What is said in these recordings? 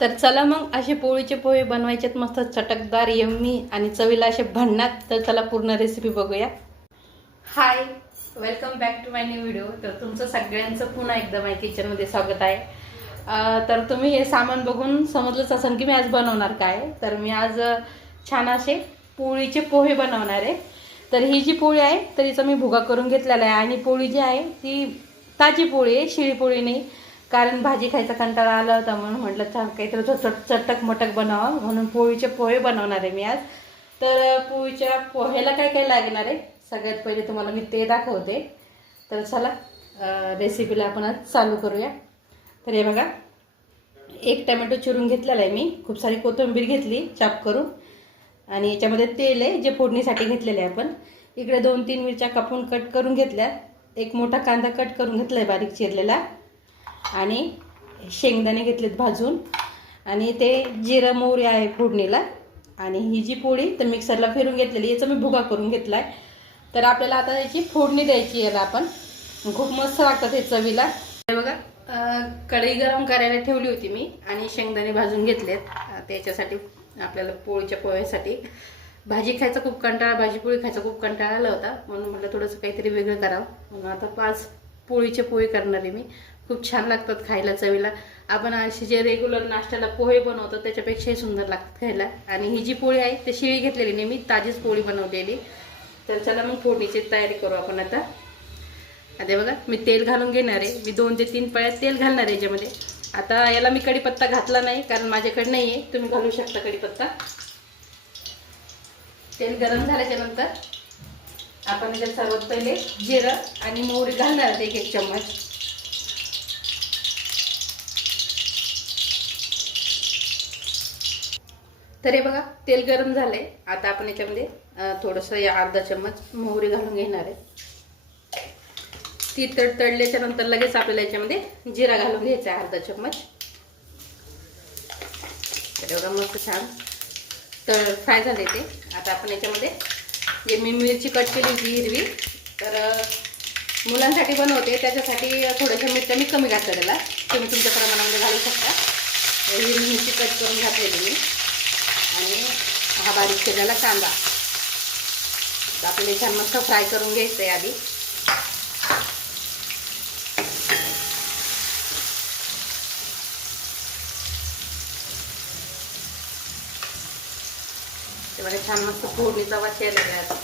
तर चला मग असे पोळीचे पोहे बनवायचेत मस्त चटकदार यम्मी आणि चवीला असे भन्नात तर चला पूर्ण रेसिपी बघूया. Hi welcome back to my new video तर तुमचं सगळ्यांचं पुन्हा एकदा माझ्या किचनमध्ये स्वागत आहे. तर तुम्ही हे सामान बघून समजलंच असेल की मी आज बनवणार काय. तर मी आज छान असे पोळीचे पोहे बनवणार आहे. तर ही जी पोळी आहे तर हिचा मी भुगा करून घेतलेला आहे. आणि पोळी जी आहे ती ताजी पोळी आहे शिळी पोळी नाही. कारण भाजी खायचा कंटाळा आला होता म्हणून म्हटलं छान काहीतरी चट चटक मटक बनावं म्हणून पोळीचे पोहे बनवणार आहे मी आज. तर पोळीच्या पोह्याला काय काय लागणार आहे? सगळ्यात पहिले तुम्हाला मी ते दाखवते. तर चला रेसिपीला आपण आज चालू करूया. तर हे बघा एक टमॅटो चिरून घेतलेला आहे मी. खूप सारी कोथिंबीर घेतली चाप करून. आणि याच्यामध्ये तेल आहे जे फोडणीसाठी घेतलेले आहे आपण. इकडे दोन तीन मिरच्या कापून कट करून घेतल्या. एक मोठा कांदा कट करून घेतला आहे बारीक चिरलेला. आणि शेंगदाणे घेतलेत भाजून. आणि ते जिरं मोहरी आहे फोडणीला. आणि ही जी पोळी तर मिक्सरला फिरून घेतलेली याचा मी भुगा करून घेतला आहे तर आपल्याला आता याची फोडणी द्यायची याला आपण. खूप मस्त लागतात हे चवीला. बघा कढई गरम करायला ठेवली होती मी आणि शेंगदाणे भाजून घेतलेत. त्याच्यासाठी आपल्याला पोळीच्या पोह्यासाठी भाजी खायचा खूप कंटाळा भाजी पोळी खायचा खूप कंटाळा आला होता. म्हणून म्हटलं थोडंसं काहीतरी वेगळं करावं. म्हणून आता पाच पोळीचे पोहे करणार आहे मी. खूप छान लागतात खायला चवीला. आपण असे जे रेग्युलर नाश्त्याला पोहे बनवतो त्याच्यापेक्षाही सुंदर लागतात खायला. आणि ही जी पोळी आहे ती शिळी घेतलेली नाही मी ताजीच पोळी बनवलेली. तर चला मग फोडणीची तयारी करू आपण आता. आता बघा मी तेल घालून घेणार आहे. मी दोन ते तीन पळ्यात तेल घालणार आहे याच्यामध्ये. आता याला मी कढीपत्ता घातला नाही कारण माझ्याकडे नाही आहे तुम्ही घालू शकता कढीपत्ता. तेल गरम झाल्याच्यानंतर आपण याच्यात सर्वात पहिले जिरं आणि मोहरी घालणार आहे एक एक चम्मच. तर हे बघा तेल गरम झालंय. आता आपण याच्यामध्ये अं, थोडंसं या अर्धा चम्मच मोहरी घालून घेणार आहे. ती तड तडल्याच्या नंतर लगेच आपल्याला याच्यामध्ये जिरा घालून घ्यायचा आहे अर्धा चम्मच. तर एवढा मस्त छान तळ फ्राय झाले ते. आता आपण याच्यामध्ये जे मी मिरची कट केली होती हिरवी तर मुलांसाठी बनवते त्याच्यासाठी थोड्याशा मिरच्या मी कमी घातल्या त्याला. तुम्ही तुमच्या प्रमाणामध्ये घालू शकता. हिरवी मिरची कट करून घातलेली मी. आणि हा बारीक केलेला कांदा. तर आपल्याला छान मस्त फ्राय करून घ्यायचं आहे आधी. ते बघा छान मस्त फोडणीचा वास यायला लागला आता.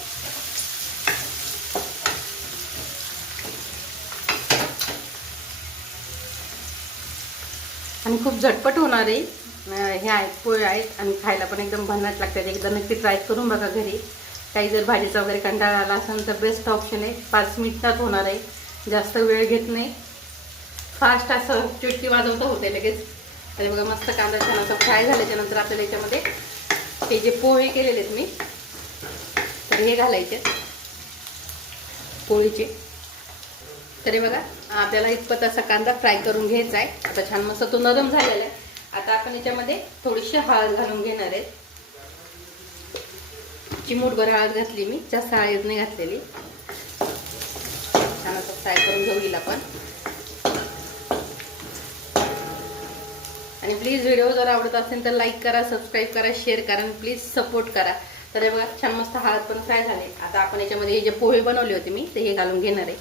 आणि खूप झटपट होणार आहे. हे आहेत पोहे आहेत आणि खायला पण एकदम भन्नाट लागतात. एकदा नक्की ट्राय करून बघा घरी. काही जर भाजीचा वगैरे कंटाळा आला असेल तर बेस्ट ऑप्शन आहे. पाच मिनिटात होणार आहे. जास्त वेळ घेत नाही. फास्ट असं चुटकी वाजवता होते लगेच. आणि बघा मस्त कांदा छान असा फ्राय झाल्याच्यानंतर आपल्याला याच्यामध्ये हे जे पोहे केलेले आहेत मी तर हे घालायचे. पोळीचे. तरी बघा आपल्याला इतपत असा कांदा फ्राय करून घ्यायचा आहे. आता छान मस्त तो नरम झालेला आहे. आता आपण याच्यामध्ये थोडीशी हळद घालून घेणार आहे. चिमूटभर हळद घातली मी जास्त हळद नाही घातलेली. छान असं फ्राय करून घेऊ येईल आपण आणि प्लीज व्हिडिओ जर आवडत असेल तर लाईक करा सबस्क्राईब करा शेअर करा आणि प्लीज सपोर्ट करा. तर हे बघा छान मस्त हळद पण फ्राय झाले. आता आपण याच्यामध्ये हे जे पोहे बनवले होते मी ते हे घालून घेणार आहे.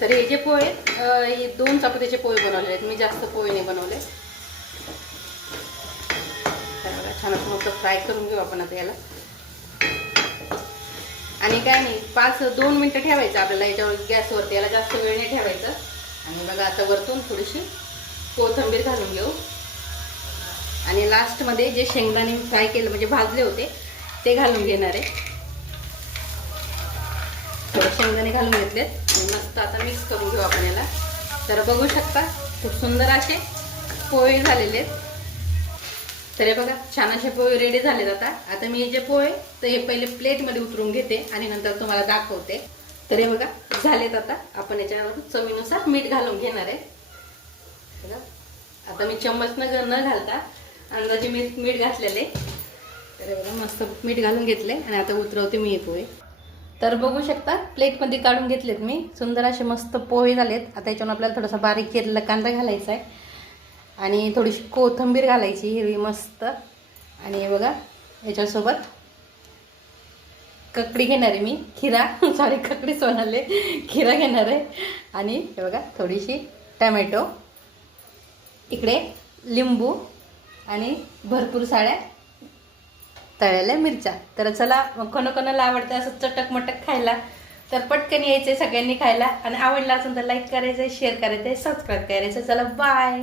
तर हे जे पोहे हे दोन चपातीचे पोहे बनवले आहेत. मी जास्त पोहे नाही बनवले. तर बघा छान असं मस्त फ्राय करून घेऊ आपण आता याला. आणि काय नाही पाच दोन मिनटं ठेवायचं आपल्याला. याच्यावर गॅसवरती याला जास्त वेळ नाही ठेवायचं. आणि बघा आता वरतून थोडीशी कोथिंबीर घालून घेऊ. आणि लास्टमध्ये जे शेंगदाणे फ्राय केलं म्हणजे भाजले होते ते घालून घेणार आहे. थोडे शेंगदाणे घालून घेतलेत. आणि मस्त आता मिक्स करून घेऊ आपण याला. तर बघू शकता खूप सुंदर असे पोहे झालेले आहेत. तर हे बघा छान असे पोहे रेडी झालेत आता. आता मी हे जे पोहे तर हे पहिले प्लेटमध्ये उतरून घेते आणि नंतर तुम्हाला दाखवते. तर हे बघा झालेत आता. आपण याच्यावर चवीनुसार मीठ घालून घेणार आहे. बघा. आता मी चम्मच न न घालता अंदाजे मी मीठ घातलेले तर बघा मस्त मीठ घालून घेतले आणि आता उतरवते मी हे पोहे. तर बघू शकता प्लेटमध्ये काढून घेतलेत मी. सुंदर असे मस्त पोहे झालेत. आता याच्यावर आपल्याला थोडासा बारीक केलेला कांदा घालायचा आहे. आणि थोडीशी कोथिंबीर घालायची हिरवी मस्त. आणि बघा याच्यासोबत ककडी घेणार आहे मी. खिरा. सॉरी ककडी सोनाले. खिरा घेणार आहे. आणि हे बघा थोडीशी टमॅटो. इकडे लिंबू आणि भरपूर साड्या तळलेल्या मिरच्या. तर चला कोणा कोणाकोणाला आवडतं असं चटक मटक खायला तर पटकन यायचे सगळ्यांनी खायला. आणि आवडलं असेल तर लाईक करायचं शेअर करायचं सबस्क्राईब करायचं चला बाय